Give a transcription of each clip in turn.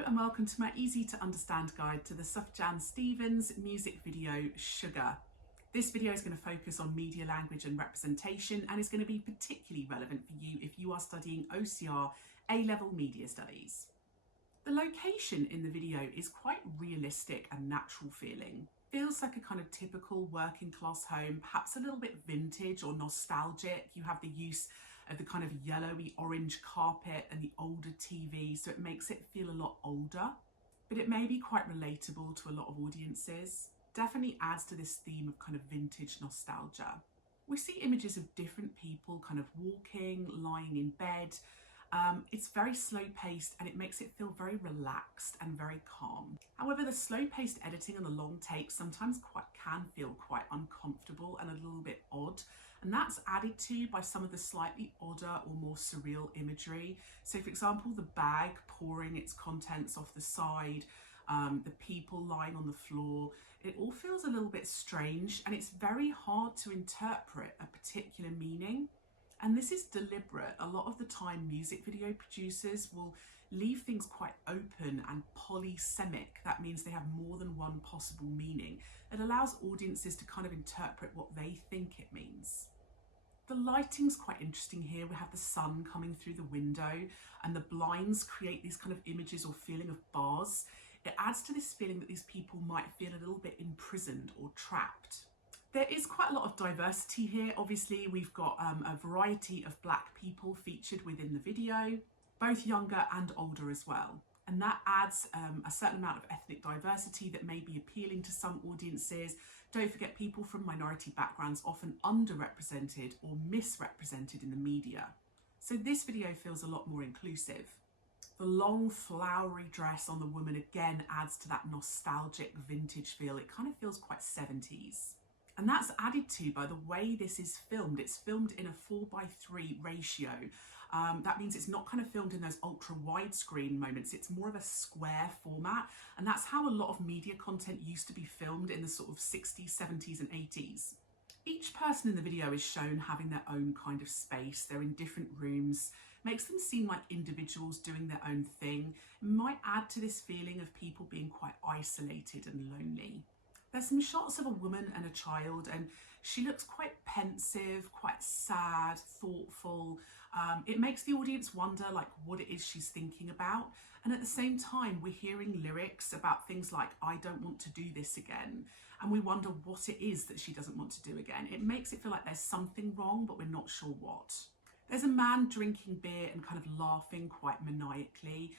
Hello and welcome to my easy to understand guide to the Sufjan Stevens music video Sugar. This video is going to focus on media language and representation and is going to be particularly relevant for you if you are studying OCR A-level media studies. The location in the video is quite realistic and natural feeling. Feels like a kind of typical working class home, perhaps a little bit vintage or nostalgic. You have the use of the kind of yellowy orange carpet and the older TV, so it makes it feel a lot older, but it may be quite relatable to a lot of audiences. Definitely adds to this theme of kind of vintage nostalgia. We see images of different people kind of walking, lying in bed. It's very slow paced and it makes it feel very relaxed and very calm. However, the slow paced editing and the long takes sometimes can feel quite uncomfortable and a little bit odd. And that's added to by some of the slightly odder or more surreal imagery. So for example, the bag pouring its contents off the side, the people lying on the floor, it all feels a little bit strange and it's very hard to interpret a particular meaning. And this is deliberate. A lot of the time music video producers will leave things quite open and polysemic. That means they have more than one possible meaning. It allows audiences to kind of interpret what they think it means. The lighting's quite interesting here. We have the sun coming through the window and the blinds create these kind of images or feeling of bars. It adds to this feeling that these people might feel a little bit imprisoned or trapped. There is quite a lot of diversity here. Obviously, we've got a variety of Black people featured within the video, both younger and older as well. And that adds a certain amount of ethnic diversity that may be appealing to some audiences. Don't forget, people from minority backgrounds often underrepresented or misrepresented in the media. So this video feels a lot more inclusive. The long flowery dress on the woman again adds to that nostalgic vintage feel. It kind of feels quite 70s. And that's added to by the way this is filmed. It's filmed in a 4:3 ratio. That means it's not kind of filmed in those ultra widescreen moments. It's more of a square format. And that's how a lot of media content used to be filmed in the sort of 60s, 70s and 80s. Each person in the video is shown having their own kind of space. They're in different rooms. Makes them seem like individuals doing their own thing. It might add to this feeling of people being quite isolated and lonely. There's some shots of a woman and a child and she looks quite pensive, quite sad, thoughtful. It makes the audience wonder like what it is she's thinking about. And at the same time, we're hearing lyrics about things like, I don't want to do this again. And we wonder what it is that she doesn't want to do again. It makes it feel like there's something wrong, but we're not sure what. There's a man drinking beer and kind of laughing quite maniacally.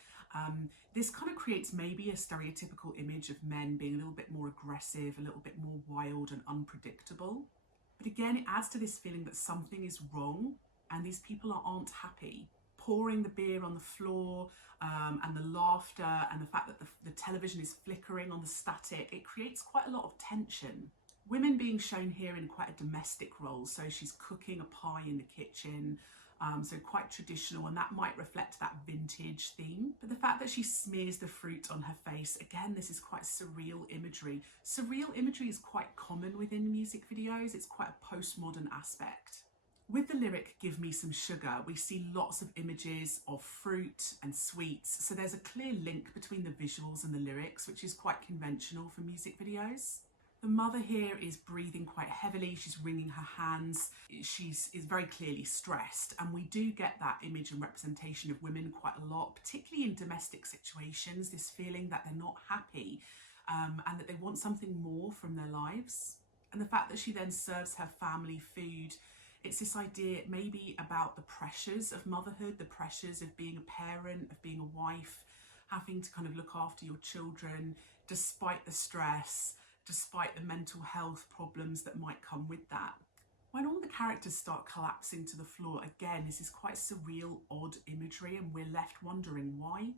This kind of creates maybe a stereotypical image of men being a little bit more aggressive, a little bit more wild and unpredictable. But again, it adds to this feeling that something is wrong and these people aren't happy. Pouring the beer on the floor and the laughter and the fact that the television is flickering on the static, it creates quite a lot of tension. Women being shown here in quite a domestic role, so she's cooking a pie in the kitchen, so quite traditional, and that might reflect that vintage theme. But the fact that she smears the fruit on her face, again, this is quite surreal imagery. Surreal imagery is quite common within music videos. It's quite a postmodern aspect. With the lyric, "Give me some sugar," we see lots of images of fruit and sweets. So there's a clear link between the visuals and the lyrics, which is quite conventional for music videos. The mother here is breathing quite heavily. She's wringing her hands. She is very clearly stressed. And we do get that image and representation of women quite a lot, particularly in domestic situations, this feeling that they're not happy and that they want something more from their lives. And the fact that she then serves her family food, it's this idea maybe about the pressures of motherhood, the pressures of being a parent, of being a wife, having to kind of look after your children, despite the stress, despite the mental health problems that might come with that. When all the characters start collapsing to the floor, again, this is quite surreal, odd imagery, and we're left wondering why.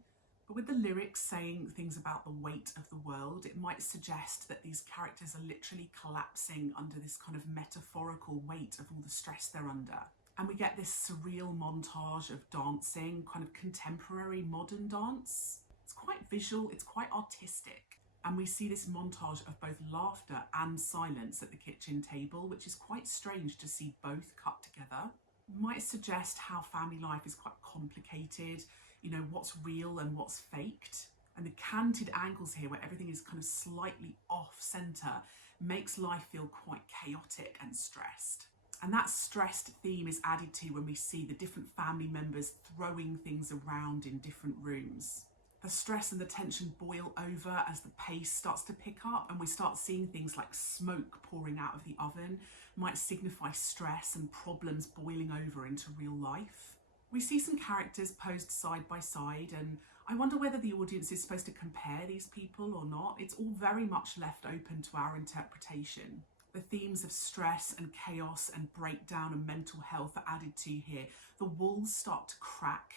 But with the lyrics saying things about the weight of the world, it might suggest that these characters are literally collapsing under this kind of metaphorical weight of all the stress they're under. And we get this surreal montage of dancing, kind of contemporary modern dance. It's quite visual, it's quite artistic. And we see this montage of both laughter and silence at the kitchen table, which is quite strange to see both cut together. Might suggest how family life is quite complicated, you know, what's real and what's faked. And the canted angles here, where everything is kind of slightly off center, makes life feel quite chaotic and stressed. And that stressed theme is added to when we see the different family members throwing things around in different rooms. The stress and the tension boil over as the pace starts to pick up, and we start seeing things like smoke pouring out of the oven might signify stress and problems boiling over into real life. We see some characters posed side by side, and I wonder whether the audience is supposed to compare these people or not. It's all very much left open to our interpretation. The themes of stress and chaos and breakdown and mental health are added to here. The walls start to crack,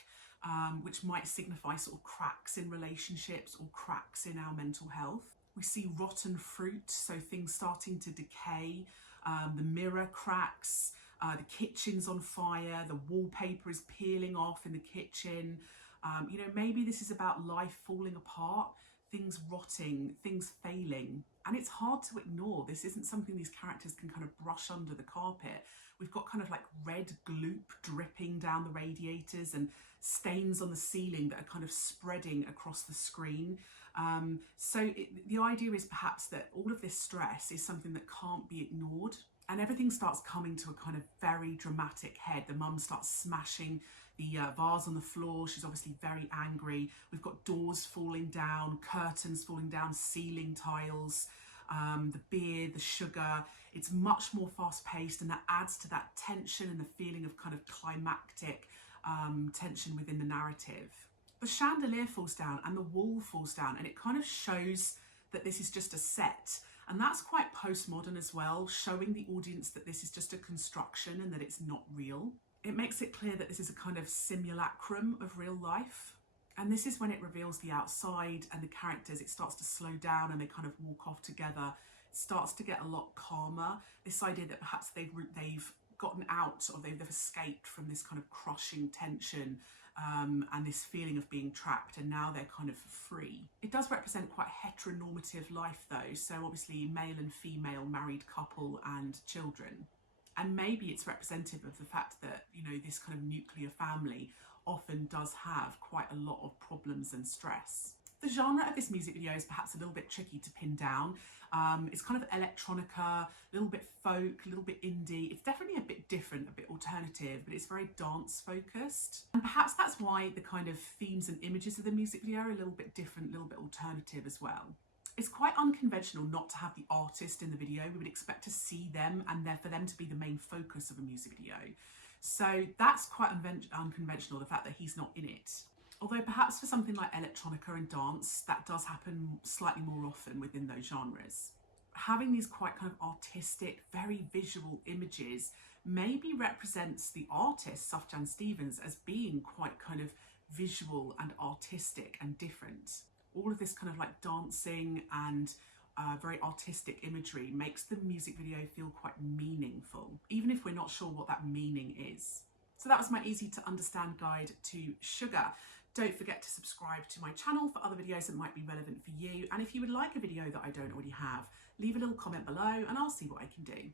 which might signify sort of cracks in relationships or cracks in our mental health. We see rotten fruit, so things starting to decay. The mirror cracks, the kitchen's on fire, the wallpaper is peeling off in the kitchen. Maybe this is about life falling apart, things rotting, things failing. And it's hard to ignore. This isn't something these characters can kind of brush under the carpet. We've got kind of like red gloop dripping down the radiators and stains on the ceiling that are kind of spreading across the screen. The idea is perhaps that all of this stress is something that can't be ignored, and everything starts coming to a kind of very dramatic head. The mum starts smashing the vase on the floor. She's obviously very angry. We've got doors falling down, curtains falling down, ceiling tiles, the beer, the sugar. It's much more fast paced, and that adds to that tension and the feeling of kind of climactic tension within the narrative. The chandelier falls down and the wall falls down, and it kind of shows that this is just a set. And that's quite postmodern as well, showing the audience that this is just a construction and that it's not real. It makes it clear that this is a kind of simulacrum of real life. And this is when it reveals the outside and the characters. It starts to slow down and they kind of walk off together. It starts to get a lot calmer. This idea that perhaps they've gotten out, or they've escaped from this kind of crushing tension and this feeling of being trapped, and now they're kind of free. It does represent quite a heteronormative life though, so obviously male and female, married couple and children. And maybe it's representative of the fact that, this kind of nuclear family often does have quite a lot of problems and stress. The genre of this music video is perhaps a little bit tricky to pin down. It's kind of electronica, a little bit folk, a little bit indie. It's definitely a bit different, a bit alternative, but it's very dance focused. And perhaps that's why the kind of themes and images of the music video are a little bit different, a little bit alternative as well. It's quite unconventional not to have the artist in the video. We would expect to see them and for them to be the main focus of a music video. So that's quite unconventional, the fact that he's not in it. Although perhaps for something like electronica and dance, that does happen slightly more often within those genres. Having these quite kind of artistic, very visual images maybe represents the artist, Sufjan Stevens, as being quite kind of visual and artistic and different. All of this kind of like dancing and very artistic imagery makes the music video feel quite meaningful, even if we're not sure what that meaning is. So that was my easy to understand guide to Sugar. Don't forget to subscribe to my channel for other videos that might be relevant for you. And if you would like a video that I don't already have, leave a little comment below and I'll see what I can do.